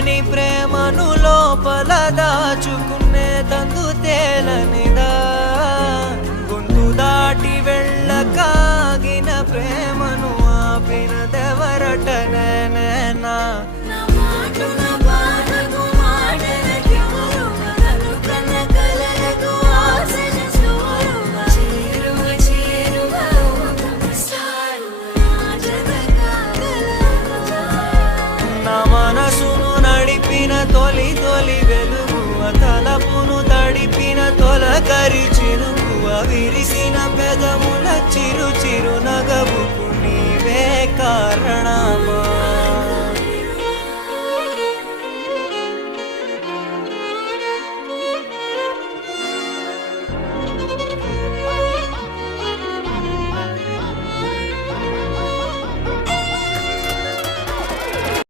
తెలియని ప్రేమను లోపల దాచుకునే తందు తేలనిదా గొంతు దాటి వెళ్ళకాగిన ప్రేమను ఆపినదెవరటనే నేనా మనసును నడిపిన తొలి తొలి వెలుగువ తలపును తడిపిన తొలకరి చిరుకువ విరిసిన పెదముల చిరు చిరు నగవుకు నీవే కారణమా